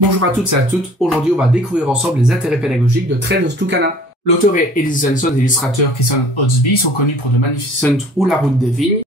Bonjour à toutes et à toutes, aujourd'hui on va découvrir ensemble les intérêts pédagogiques de Trails of Tucana. L'auteur et Elise Jensen et l'illustrateur Christian Odsby sont connus pour The Magnificent ou La Route des Vignes.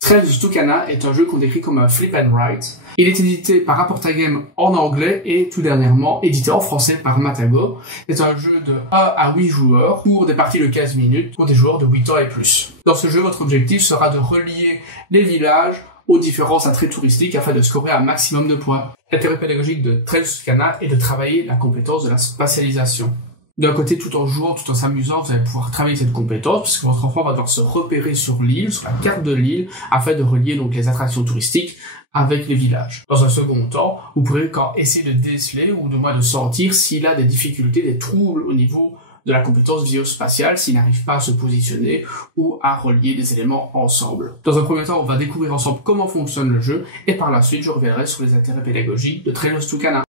Trails of Tucana est un jeu qu'on décrit comme un flip and write. Il est édité par Apporta Games en anglais et tout dernièrement édité en français par Matago. C'est un jeu de 1 à 8 joueurs pour des parties de 15 minutes pour des joueurs de 8 ans et plus. Dans ce jeu, votre objectif sera de relier les villages aux différents attraits touristiques afin de scorer un maximum de points. L'intérêt pédagogique de Trails of Tucana est de travailler la compétence de la spatialisation. D'un côté, tout en jouant, tout en s'amusant, vous allez pouvoir travailler cette compétence, puisque votre enfant va devoir se repérer sur l'île, sur la carte de l'île, afin de relier donc les attractions touristiques avec les villages. Dans un second temps, vous pourrez essayer de déceler, ou de moins de sentir s'il a des difficultés, des troubles au niveau de la compétence visuospatiale, s'il n'arrive pas à se positionner ou à relier les éléments ensemble. Dans un premier temps, on va découvrir ensemble comment fonctionne le jeu, et par la suite, je reviendrai sur les intérêts pédagogiques de Trails of Tucana.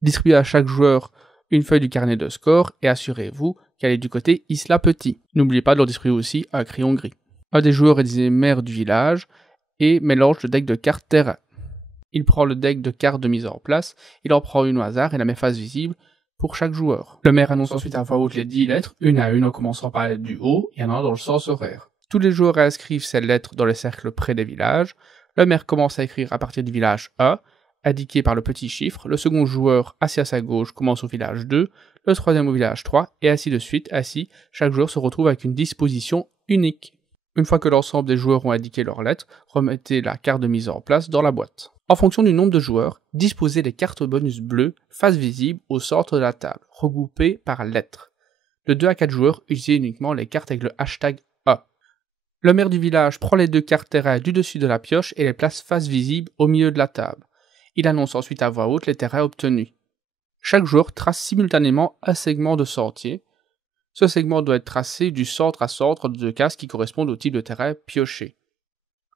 Distribuez à chaque joueur une feuille du carnet de score et assurez-vous qu'elle est du côté Isla Petit. N'oubliez pas de leur distribuer aussi un crayon gris. Un des joueurs est désigné maire du village et mélange le deck de cartes terrain. Il prend le deck de cartes de mise en place, il en prend une au hasard et la met face visible pour chaque joueur. Le maire annonce ensuite à voix haute les 10 lettres, une à une en commençant par la lettre du haut et en allant dans le sens horaire. Tous les joueurs inscrivent ces lettres dans les cercles près des villages. Le maire commence à écrire à partir du village 1, indiqué par le petit chiffre, le second joueur assis à sa gauche commence au village 2, le troisième au village 3, et ainsi de suite. Ainsi, chaque joueur se retrouve avec une disposition unique. Une fois que l'ensemble des joueurs ont indiqué leurs lettres, remettez la carte de mise en place dans la boîte. En fonction du nombre de joueurs, disposez les cartes bonus bleues face visible au centre de la table, regroupées par lettres. De 2 à 4 joueurs, utilisez uniquement les cartes avec le hashtag A. Le maire du village prend les 2 cartes terrain du dessus de la pioche et les place face visible au milieu de la table. Il annonce ensuite à voix haute les terrains obtenus. Chaque joueur trace simultanément un segment de sentier. Ce segment doit être tracé du centre à centre de 2 cases qui correspondent au type de terrain pioché.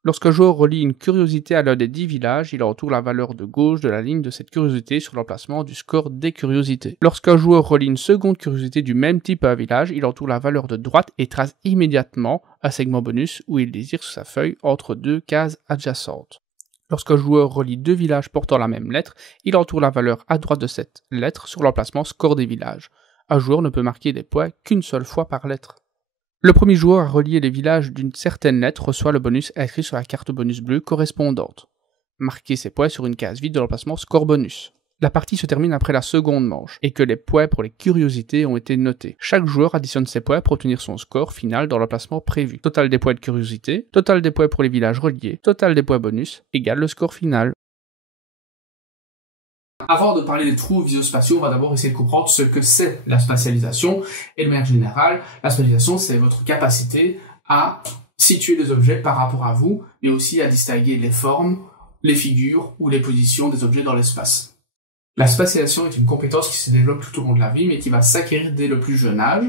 Lorsqu'un joueur relie une curiosité à l'un des 10 villages, il entoure la valeur de gauche de la ligne de cette curiosité sur l'emplacement du score des curiosités. Lorsqu'un joueur relie une seconde curiosité du même type à un village, il entoure la valeur de droite et trace immédiatement un segment bonus où il désire sur sa feuille entre 2 cases adjacentes. Lorsqu'un joueur relie 2 villages portant la même lettre, il entoure la valeur à droite de cette lettre sur l'emplacement score des villages. Un joueur ne peut marquer des points qu'une seule fois par lettre. Le premier joueur à relier les villages d'une certaine lettre reçoit le bonus inscrit sur la carte bonus bleue correspondante. Marquez ces points sur une case vide de l'emplacement score bonus. La partie se termine après la seconde manche, et que les points pour les curiosités ont été notés. Chaque joueur additionne ses points pour obtenir son score final dans l'emplacement prévu. Total des points de curiosité, total des points pour les villages reliés, total des points bonus, égale le score final. Avant de parler des trous visuospatiaux, on va d'abord essayer de comprendre ce que c'est la spatialisation. Et de manière générale, la spatialisation, c'est votre capacité à situer des objets par rapport à vous, mais aussi à distinguer les formes, les figures ou les positions des objets dans l'espace. La spatialisation est une compétence qui se développe tout au long de la vie, mais qui va s'acquérir dès le plus jeune âge.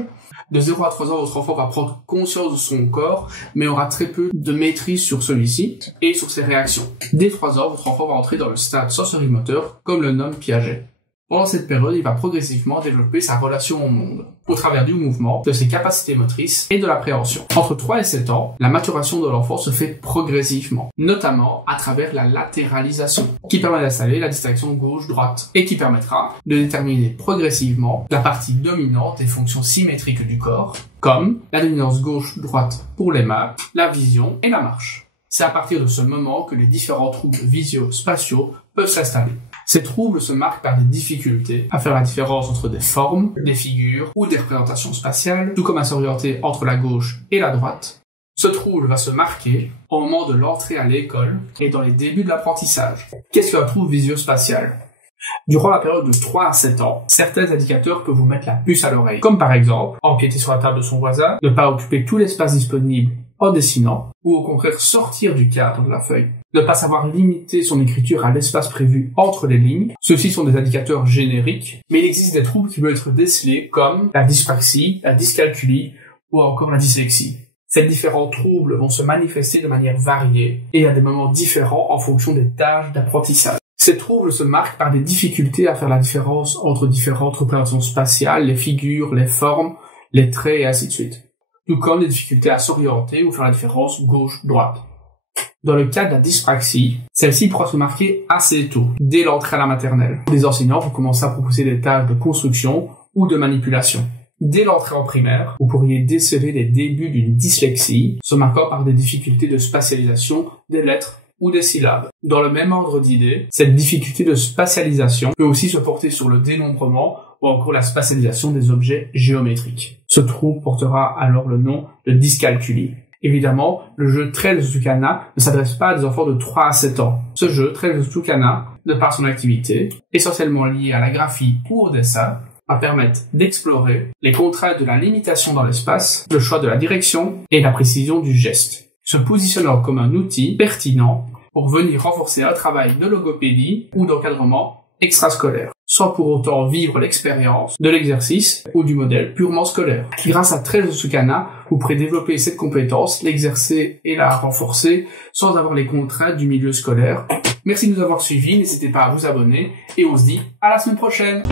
De 0 à 3 ans, votre enfant va prendre conscience de son corps, mais aura très peu de maîtrise sur celui-ci et sur ses réactions. Dès 3 ans, votre enfant va entrer dans le stade sensorimoteur, comme le nomme Piaget. Pendant cette période, il va progressivement développer sa relation au monde, au travers du mouvement, de ses capacités motrices et de l'appréhension. Entre 3 et 7 ans, la maturation de l'enfant se fait progressivement, notamment à travers la latéralisation, qui permet d'installer la distinction gauche-droite, et qui permettra de déterminer progressivement la partie dominante des fonctions symétriques du corps, comme la dominance gauche-droite pour les mains, la vision et la marche. C'est à partir de ce moment que les différents troubles visio-spatiaux peuvent s'installer. Ces troubles se marquent par des difficultés à faire la différence entre des formes, des figures ou des représentations spatiales, tout comme à s'orienter entre la gauche et la droite. Ce trouble va se marquer au moment de l'entrée à l'école et dans les débuts de l'apprentissage. Qu'est-ce qu'un trouble visio-spatial ? Durant la période de 3 à 7 ans, certains indicateurs peuvent vous mettre la puce à l'oreille, comme par exemple empiéter sur la table de son voisin, ne pas occuper tout l'espace disponible en dessinant, ou au contraire sortir du cadre de la feuille. Ne pas savoir limiter son écriture à l'espace prévu entre les lignes. Ceux-ci sont des indicateurs génériques, mais il existe des troubles qui peuvent être décelés comme la dyspraxie, la dyscalculie ou encore la dyslexie. Ces différents troubles vont se manifester de manière variée et à des moments différents en fonction des tâches d'apprentissage. Ces troubles se marquent par des difficultés à faire la différence entre différentes représentations spatiales, les figures, les formes, les traits et ainsi de suite. tout comme des difficultés à s'orienter ou faire la différence gauche-droite. Dans le cas de la dyspraxie, celle-ci pourra se marquer assez tôt, dès l'entrée à la maternelle. Les enseignants vont commencer à proposer des tâches de construction ou de manipulation. Dès l'entrée en primaire, vous pourriez déceler les débuts d'une dyslexie, se marquant par des difficultés de spatialisation des lettres ou des syllabes. Dans le même ordre d'idées, cette difficulté de spatialisation peut aussi se porter sur le dénombrement ou encore la spatialisation des objets géométriques. Ce trouble portera alors le nom de dyscalculie. Évidemment, le jeu Trails of Tucana ne s'adresse pas à des enfants de 3 à 7 ans. Ce jeu, Trails of Tucana, de par son activité, essentiellement liée à la graphie ou au dessin, va permettre d'explorer les contraintes de la limitation dans l'espace, le choix de la direction et la précision du geste, se positionnant comme un outil pertinent pour venir renforcer un travail de logopédie ou d'encadrement extrascolaire, sans pour autant vivre l'expérience de l'exercice ou du modèle purement scolaire. Grâce à Trails of Tucana, vous pourrez développer cette compétence, l'exercer et la renforcer sans avoir les contraintes du milieu scolaire. Merci de nous avoir suivis, n'hésitez pas à vous abonner et on se dit à la semaine prochaine.